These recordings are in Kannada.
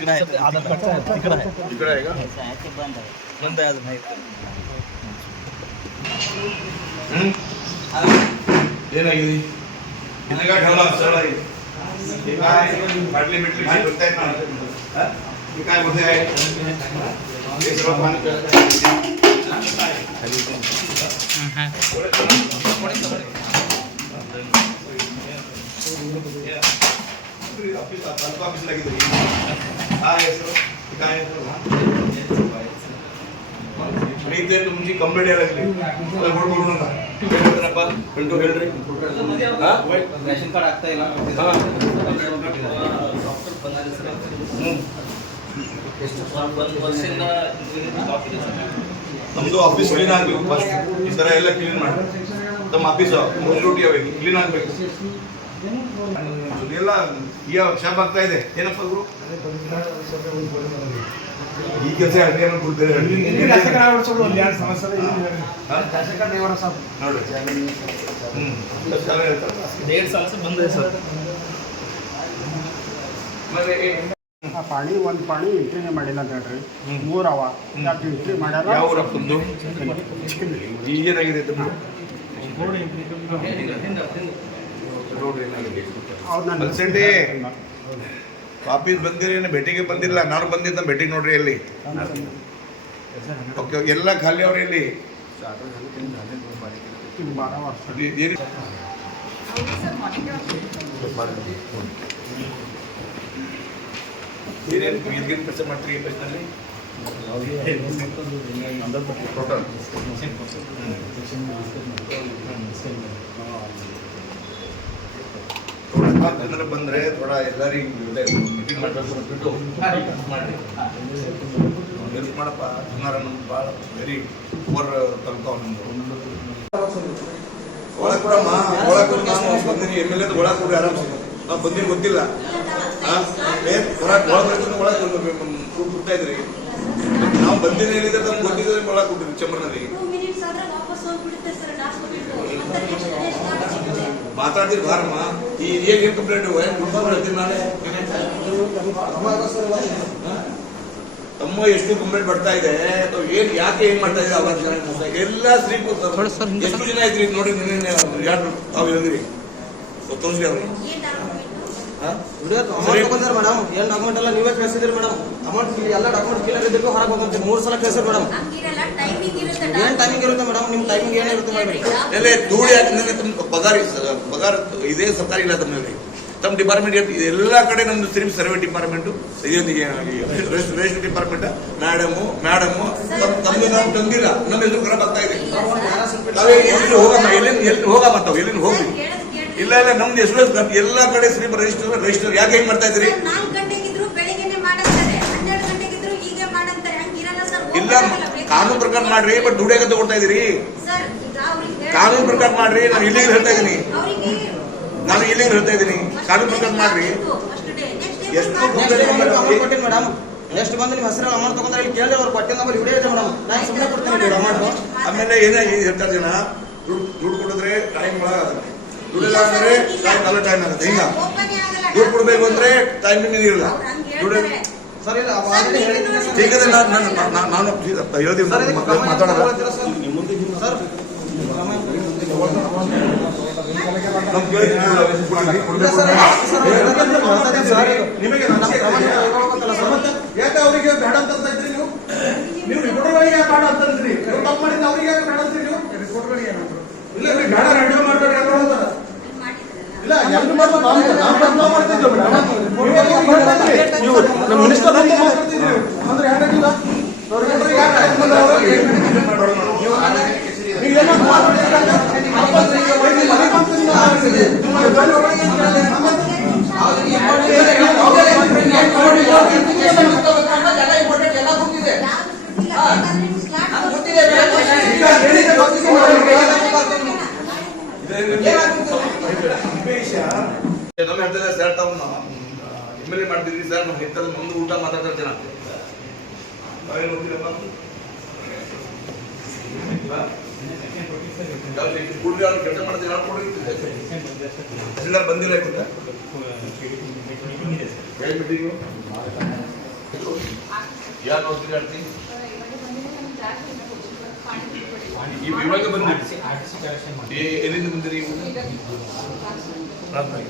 नाही आधार कार्डचा आहे तिकडं आहे इकडे आहे का बंद आहे अजून माहीत ये नाही तिने काय ठेवला सरळ आहे हे काय बाटली बिटली करताय ना हा? हे काय मध्ये आहे हे सगळं पाणी करत आहे. ऑफिस तालुका ऑफिसला गेली काय आहे सर्व? हे काय आहे सर्व? आणि इथे तुमची कंप्लेंट यायला लागली मला गोड बोलू नका ಏನ್ ಹೇಳ್ತಾರಪ್ಪ ಪಿಂಟು ಹೇಳ್ರಿ ಹಾ? ರೇಷನ್ ಕಾರ್ಡ್ ಆಗ್ತಾ ಇಲ್ಲ ಹಾ. ಹ್ಮ್. ಒಂದು ವರ್ಷದಿಂದ ನಮ್ದು ಆಫೀಸ್ ಕ್ಲೀನ್ ಆಗ್ಬೇಕು ಫಸ್ಟ್ ಈ ತರ ಎಲ್ಲ ಕ್ಲೀನ್ ಮಾಡಿ ತಮ್ಮ ಆಫೀಸ್ ಡ್ಯೂಟಿ ಅವರಿಗೆ ಕ್ಲೀನ್ ಆಗ್ಬೇಕು ಎಲ್ಲ ಶಾಪ್ ಆಗ್ತಾ ಇದೆ. ಏನಪ್ಪ ಗುರು? ಈ ಕೆಲಸ ಹಳ್ಳಿಯನ್ನು ಕೊಡ್ತಾರೆ ಪಾಣಿ ಒಂದ್ ಪಾಣಿ ಎಂಟ್ರಿನೇ ಮಾಡಿಲ್ಲ ಅಂತ ಹೇಳ್ರಿ. ಮೂರವ ಯಾಕೆ ಎಂಟ್ರಿ ಮಾಡ್ಯಾರ? ಯಾವ ಅಲ್ಸಂಡಿ ವಾಪೀಸ್ ಬಂದಿರೇನು ಭೇಟಿಗೆ ಬಂದಿಲ್ಲ. ನಾನು ಬಂದಿದ್ದ ಭೇಟಿಗೆ ನೋಡ್ರಿ ಅಲ್ಲಿ ಎಲ್ಲ ಖಾಲಿ ಅವ್ರಿ ಇಲ್ಲಿ? ಏನೇನು ಈಗಿನ ಕೆಲಸ ಮಾಡ್ತೀರಿ ಬಸ್ನಲ್ಲಿ ಟೋಟಲ್ ಥೋड़ा ಜನರು ಬಂದ್ರೆ ಥೋड़ा ಎಲ್ಲರಿಗೂ ಮೀಟಿಂಗ್ ಮಾಡಬೇಕು ಬಿಟ್ಟು ಮಾಡಿ ಹೆಲ್ಪ್ ಮಾಡಪ್ಪ ಸುಮಾರು ನಮ್ಗೆ ಭಾಳ ವೆರಿ ಪೂರ್ ತಾಲೂಕು ನಮ್ಮದು ಒಳಗೆ ಕೊಡಮ್ಮ ಒಳಗೆ ಕೊಡು ನಾನು ಬಂದಿನಿ ಎಂ ಎಲ್ ಎದು ಒಳಗೆ ಕೊಡ್ರಿ ಆರಾಮ್ಸೆ ನಾವು ಗೊತ್ತಿಲ್ಲ. ಹಾಂ ಹೊರಗೆ ಒಳಗೆ ಒಳಗೆ ಕೊಡ್ತಾ ಇದ್ರಿ. ನಾವು ಬಂದಿನ ಹೇಳಿದ್ರೆ ನಮ್ಗೆ ಗೊತ್ತಿದ್ರೆ ಒಳಗೆ ಕೊಟ್ಟಿದ್ವಿ ಚಂಬರ್ನಲ್ಲಿ ಮಾತಾಡ್ತೀರಿ? ಬಾರಮ್ಮ. ಈ ಏನು ಕಂಪ್ಲೇಂಟ್ ಹೇಳ್ತೀನಿ ನಾಳೆ ತಮ್ಮ ಎಷ್ಟು ಕಂಪ್ಲೇಂಟ್ ಬರ್ತಾ ಇದೆ ಏನ್ ಯಾಕೆ ಏನ್ ಮಾಡ್ತಾ ಇದೆ ಅವಾಗ. ಎಲ್ಲ ಸ್ತ್ರೀ ಎಷ್ಟು ಜನ ಇದ್ರಿ ನೋಡಿ ನಿನ್ನೆ ಯಾರು ತಾವು ಹೇಳಿದ್ರಿ? ತೋರಿಸ್ರಿ ಅವ್ರಿಗೆ. ಮೇಡಮ್ ಏನ್ ಡಾಕ್ಯುಮೆಂಟ್ ಎಲ್ಲ ನೀವೇ ಕಳಿಸಿದ್ರಿ ಮೇಡಮ್ ಅಮೌಂಟ್ ಎಲ್ಲ ಡಾಕ್ಯುಮೆಂಟ್ ಕ್ಲಿಯರ್ ಇದ್ದಕ್ಕೂ ಹೊರಗೆ ಹೋಗುತ್ತೆ. ಮೂರು ಸಲ ಕಳಿಸಿರಿ ಮೇಡಮ್ ಹಂಗಿರಲ್ಲ ಟೈಮಿಂಗ್ ಇರುತ್ತೆ ಏನ್ ಟೈಮಿಂಗ್ ಇರುತ್ತೆ ಮೇಡಮ್ ನಿಮ್ ಟೈಮಿಂಗ್ ಏನಿರುತ್ತೆ ಮೇಡಮ್ ಎಲ್ಲ ಧೂಳಿ ನನಗೆ ತಮ್ಮ ಪಗಾರ ಪಗಾರ ಇದೇ ಸರ್ಕಾರಿ ಇಲ್ಲ ತಮ್ಮಲ್ಲಿ ತಮ್ಮ ಡಿಪಾರ್ಟ್ಮೆಂಟ್ ಎಲ್ಲಾ ಕಡೆ ನಮ್ದು ಸ್ತ್ರೀ survey department ration department madam madam ತಮ್ಮ ನಾವು ತಂದಿಲ್ಲ. ನಮ್ಮ ಹೆಸರು ಖರಾಬ್ ಆಗ್ತಾ ಇದೆ. ನಾವೇ ಎಲ್ಲಿ ಹೋಗಮ್ಮ? ಎಲ್ಲಿಂದ ಎಲ್ಲಿ ಹೋಗಮ್ಮ ತಾವು? ಎಲ್ಲಿಂದ ಹೋಗ್ರಿ ಇಲ್ಲ ಇಲ್ಲ ನಮ್ದು ಎಷ್ಟು ಎಲ್ಲ ಕಡೆ ಸ್ಲೀಪರ್ ರಿಜಿಸ್ಟರ್ ರಿಜಿಸ್ಟರ್ ಯಾಕೆ ಹೆಂಗ್ ಮಾಡ್ತಾ ಇದ್ರಿ ಇಲ್ಲ ಕಾನೂನು ಪ್ರಕಾರ ಮಾಡ್ರಿ ಬಟ್ ದುಡಿಯಾಗ ತಗೊಳ್ತಾ ಇದೀರಿ ಕಾನೂನು ಪ್ರಕಾರ ಮಾಡ್ರಿ ನಾನು ಇಲ್ಲಿಗೆ ಹೇಳ್ತಾ ಇದೀನಿ ನಾನು ಇಲ್ಲಿಗೆ ಹೇಳ್ತಾ ಇದೀನಿ ಕಾನೂನು ಪ್ರಕಾರ ಮಾಡ್ರಿ. ಫಸ್ಟ್ ಡೇ ನೆಕ್ಸ್ಟ್ ಎಷ್ಟು ಅಮೌಂಟ್ ಕೊಟ್ಟಿನಿ ಮೇಡಮ್ ನೆಕ್ಸ್ಟ್ ಬಂದು ನಿಮ್ಮ ಹೆಸರು ಅಮೌಂಟ್ ತಗೊಂಡ್ರೆ ಇಲ್ಲಿ ಕೇಳಿ ಅವ್ರು ಕೊಟ್ಟಿನ ನಂಬರ್ ವಿಡಿಯೋ ಇದೆ ಮೇಡಮ್ ನಾನು ಸುಮ್ಮನೆ ಕೊಡ್ತೀನಿ ಅಮೌಂಟ್. ಆಮೇಲೆ ಏನೇ ಹೇಳ್ತಾ ಜನ ದುಡ್ಡು ದುಡ್ಡು ಕೊಡಿದ್ರೆ ಟೈಮ್ ದುಡ್ಡಿಲ್ಲ ಅಂದ್ರೆ ಟೈಮ್ ಕಾಲ ಟೈಮ್ ಆಗುತ್ತೆ. ಹಿಂಗ ಆಗಲ್ಲ ದುಡ್ಡು ಕೊಡ್ಬೇಕು ಅಂದ್ರೆ ಟೈಮಿಂಗ್ ಇರಲ್ಲ. ಇಲ್ಲ ನಾನು ನಾನು- ಹೇಳ್ತೀನಿ ಮಾತಾಡಲ್ಲ ಇಲ್ಲ ಯಾಕೆ ಅವರಿಗೆ ಬೇಡ ಅಂತ ಇದ್ರಿ ನೀವು? ನೀವು ರಿಪೋರ್ಟ್ಗಳಿಗೆ ಯಾಕೆ ಬೇಡ ಅಂತ ಇದ್ರಿ ನೀವು ತಪ್ಪು ಮಾಡಿದ್ರೆ ಅವ್ರಿಗೆ ಬೇಡ ಅಂತೀರಿ ನೀವು? ರಿಪೋರ್ಟ್ಗಳಿಗೆ ಇಲ್ಲ ಬೇಡ ರೆಡಿಯೋ ಮಾಡ್ತಾರೆ ಅಂತ ಅಂದ್ರೆ ಯಾಕಿಲ್ಲ ರಿಪೋರ್ಟ್ರಿಗೆ ಯಾಕೆ ಆಯ್ತು ಬಂದ್ರೆ ಅವ್ರಿಗೆ? ನೀವು ಏನೋ ಮಾತಾಡ್ತಿದ್ದೀರಲ್ಲ? ವಾಪಸ್ ಈಗ ಹೋಗಿ ಮನೆ ಬಂದು ನೀವು ಮಾತಾಡ್ತಿದ್ದೀರಿ. ನಿಮ್ಮ ಬೆಲೆ ಒಳಗೆ ಏನ್ ಕೇಳಿದ್ರೆ ನಮ್ಮ ಯಾವ್ದು ಸುದ್ದಿಲ್ಲ ಬೇಕಾದ್ರೆ ನೀವು ಸ್ಲಾಟ್ ಈಗ ಹೇಳಿದ ಗೊತ್ತಿದೆ ಅವ್ರಿಗೆ. ನಮ್ಮ ಹೇಳ್ತಾರೆ ಸರ್ ತಾವು ಮಾಡ್ತಿದ್ರಿ ಸರ್ ನಮ್ಮ ಹಿತ್ತದ ಮುಂದೆ ಊಟ ಮಾತಾಡ್ತಾರೆ ಜನ. ತಾವೇನು ಹೋಗ್ತೀರಪ್ಪ? ಕೂಡಲೇ ಅವ್ರು ಕೆಲಸ ಕೊಡ್ರಿ ತಹಸೀಲ್ದಾರ್ ಬಂದಿಲ್ಲ ಯಾರು ಇವಾಗ ಬಂದಿರಿ. ಎಲ್ಲಿಂದ ಬಂದಿರಿ ನೀವು? ರಾತ್ರಿ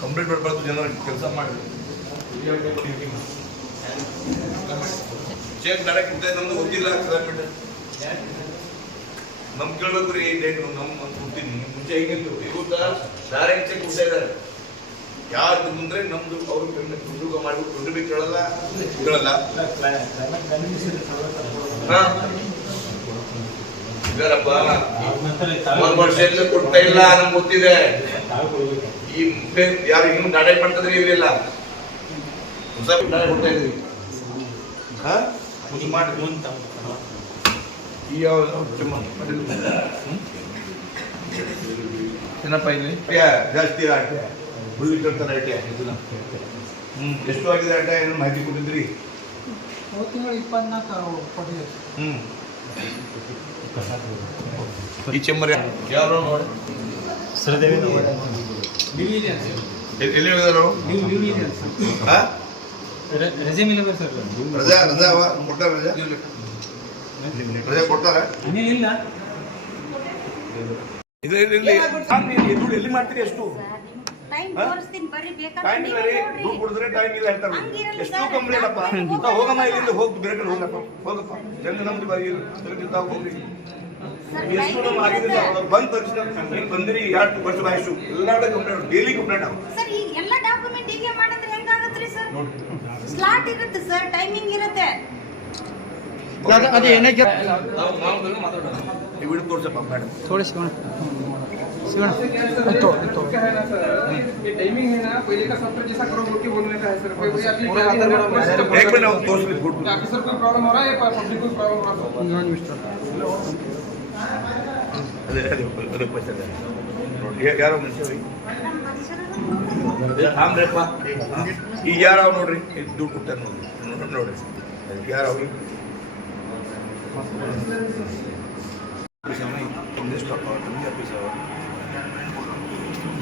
ಕಂಪ್ಲೀಟ್ ಮಾಡಬಾರ್ದು ಜನರ ಕೆಲಸ ಮಾಡಿ. ಚೇಂಜ್ ಡೈರೆಕ್ಟ್ ಕೊಡ್ತಾ ನಮ್ದು ಗೊತ್ತಿಲ್ಲ ಕಿಲೋಮೀಟರ್ ನಮ್ ಕೇಳಬೇಕು ರೀ ಡೇಟ್ ನಮ್ ಅಂತ ಕೊಡ್ತೀನಿ. ಮುಂಚೆ ಹೆಂಗಿತ್ತು? ಈಗ ಗೊತ್ತಾ ಡೈರೆಕ್ಟ್ ಚೆಕ್ ಕೊಡ್ತಾ ಇದ್ದಾರೆ. ಯಾರು ಮುಂದ್ರೆ ನಮ್ದು ಅವ್ರು ಉದ್ಯೋಗ ಮಾಡಿ ಮಾಡ್ಬಿಟ್ಟು ದುಡ್ಡು ಬೇಕು ಕೇಳಲ್ಲ ಕೇಳಲ್ಲ. ಹಾ. ಇದಾರಪ್ಪ ಒಂದ್ ವರ್ಷ ಎಲ್ಲ ಕೊಡ್ತಾ ಇಲ್ಲ ನಮ್ಗೆ ಗೊತ್ತಿದೆ. ಈ ಮುಂದೆ ಯಾರು ಇನ್ನೂ ಗಾಡಿ ಮಾಡ್ತಿದ್ರೆ ಇರಲಿಲ್ಲ ಹೊಸ ಡಾಟೆಟ್ ಕೊಡ್ತಾ ಇದ್ರಿ ಮಾಡಿ ಈ ಯಾವ? ಏನಪ್ಪ ಇಲ್ಲಿ? ಯಾ, ಜಾಸ್ತಿ ಆಟೆ ಹುಲ್ಲು ಆಟೆ ಇದನ್ನ. ಹ್ಮ್. ಎಷ್ಟು ಆಗಿದೆ ಆಟ ಏನು ಮಾಹಿತಿ ಕೊಟ್ಟಿದ್ರಿ? ತಿಂಗಳು ಇಪ್ಪತ್ನಾಲ್ಕು ಕೊಟ್ಟಿದ್ದೀವಿ ಹ್ಮ್. ಈ ಚೆಂಬರ್ ಯಾರು ನೋಡಿ ಎಲ್ಲಿ ರಜೆ ಮೇಲೆ ಸರ್ ರಜಾ ರಜಾ ಅವ ಕೊಟ್ಟಾರ ರಜಾ ರಜಾ ಕೊಟ್ಟಾರ ಇಲ್ಲ ಇದು ಎಲ್ಲಿ ಮಾಡ್ತೀರಿ ಎಷ್ಟು ಟೈಮ್ ಹಾ? ತೋರಿಸ್ತೀನಿ ಬರ್ರಿ ಟೈಮ್ ಇಲ್ಲ ನೀವೇ ರೀ ದುಡ್ಡು ಕೊಡಿದ್ರೆ ಟೈಮ್ ಇಲ್ಲ ಹೇಳ್ತಾರೆ ಎಷ್ಟು ಸರ್. ಕಂಪ್ಲೇಂಟ್ ಅಪ್ಪ ತಾವ್ ಹೋಗಮ್ಮ ಇಲ್ಲಿಂದ ಹೋಗಿ ಬೇರೆ ಕಡೆ ಹೋಗಪ್ಪ ಹೋಗಪ್ಪ. ಜನ ನಮ್ದು ಬಾರಿ ತಾವು ಹೋಗ್ರಿ ಸರ್, ಎಷ್ಟು ನಮ್ಮ timing ಆಗಿದೆ ಇರುತ್ತೆ. ಅವ್ರು ಬಂದ ತಕ್ಷಣ ಹಿಂಗ್ ಬಂದಿರಿ ಎರಡು ವರ್ಷ ಆಯ್ತು ಎಲ್ಲ ಕಂಪ್ಲೇಂಟ್ ಡೈಲಿ ಕಂಪ್ಲೇಂಟ್ ಆಗ ಸರ್ ಈ ಎಲ್ಲ ಡಾಕ್ಯುಮೆಂಟ್ ಹೀಗೆ ಮಾಡಿದ್ರೆ ಹೆಂಗಾಗತ್ರಿ ಸರ್? ಸ್ಲಾಟ್ ಇರುತ್ತೆ ಸರ್ ಟೈಮಿಂಗ್ ಇರುತ್ತೆ. ಅದು ನಾವು ಮಾತಾಡೋಣ. ನೀವು ಹಿಡಿದು ತೋರ್ಸಪ್ಪ ಮೇಡಮ್ शिवण शिवण तो तो ये टाइमिंग है ना पहले का सॉफ्टवेयर जैसा करो बोल के बोलने का है सर कोई कोई आदमी पूरा क्या अंदर है ना, बड़ा एक मिनट ನಾವು ತೋರಿಸ್ಬೇಕು ಕೊಟ್ಟು ऑफिसर को प्रॉब्लम हो रहा है या पब्लिक को प्रॉब्लम हो रहा है ಅದೇ ಅದೇ ಅದೇ ಪೈಸೆ ಅದೇ. ನೋಡಿ ಯಾ- ಯಾರೋ ಮನುಷ್ಯ ರೀ ನಮ್ಮ ಮನುಷ್ಯರು ಆಮ್ರಪ್ಪ ಈಗ ಯಾರು ಅವ್ ನೋಡ್ರಿ ಇಲ್ಲಿ ದುಡ್ಡು ಕೊಟ್ಟಾರ ನೋಡ್ರಿ ನೋಡ್ರಿ ಯಾರು ಅವ್ರಿ वीडियो ಮಾಡ್ಕೊ ಕೇಳಬೇಡ್ರಿ ಆಕ್ಷನ್ ಏನು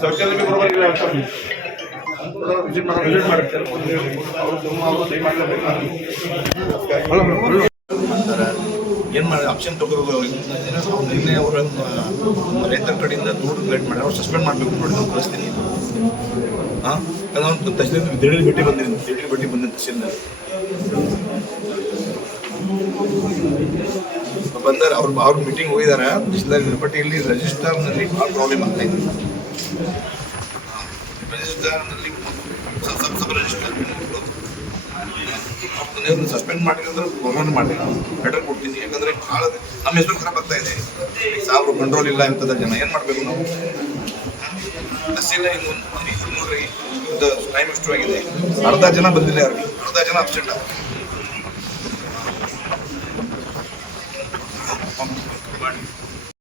ಶೌಚಾಲಯ ಶೌಚಾಲಯ ಏನು ಮಾಡಿ ಆಪ್ಷನ್ ತಗೋಬೇಕು ನಿನ್ನೆ ಅವರ ರೈತರ ಕಡೆಯಿಂದ ದುಡ್ಡು ಕ್ರಿಯೇಟ್ ಮಾಡಿ ಅವ್ರು ಸಸ್ಪೆಂಡ್ ಮಾಡಬೇಕು ನೋಡಿ ನಾವು ಕಳಿಸ್ತೀನಿ ಹಾಂ ಅದೊಂದು ತಹಸೀಲ್ದಾರ್ ದಿಢೀರ್ ಭೇಟಿ ಬಂದಿದ್ದೀನಿ ದಿಢೀರ್ ಭೇಟಿ ಬಂದಿದ್ದ ತಹಸೀಲ್ದಾರ್ ಬಂದಾರ ಅವ್ರು ಅವ್ರ ಮೀಟಿಂಗ್ ಹೋಗಿದಾರ ತಹಸೀಲ್ದಾರ್ ಬಟ್ ಇಲ್ಲಿ ರಿಜಿಸ್ಟರ್ನಲ್ಲಿ ಭಾಳ ಪ್ರಾಬ್ಲಮ್ ಆಗ್ತಾ ಇದೆ ರಿಜಿಸ್ಟರ್ನಲ್ಲಿ ಸಬ್ ಸಬ್ ರಿಜಿಸ್ಟರ್ ಸಸ್ಪೆಂಡ್ ಮಾಡಿದ್ರೆ ಗೌರ್ಮೆಂಟ್ ಮಾಡಿ ಲೆಟರ್ ಕೊಡ್ತೀನಿ ಯಾಕಂದ್ರೆ ಭಾಳ ನಮ್ಮ ಹೆಸರು ಖರಾಬ್ ಆಗ್ತಾ ಇದೆ. ಸಾವಿರ ಕಂಟ್ರೋಲ್ ಇಲ್ಲ ಅಂತದ ಜನ ಏನು ಮಾಡಬೇಕು ನಾವು? ಬಸ್ಸಿಲ್ಲ ಇನ್ನು ಒಂದು ನೋಡ್ರಿ ಟೈಮ್ ಎಷ್ಟು ಆಗಿದೆ. ಅರ್ಧ ಜನ ಬಂದಿಲ್ಲ ಅವ್ರಿಗೆ ಅರ್ಧ ಜನ ಅಬ್ಸೆಂಟ್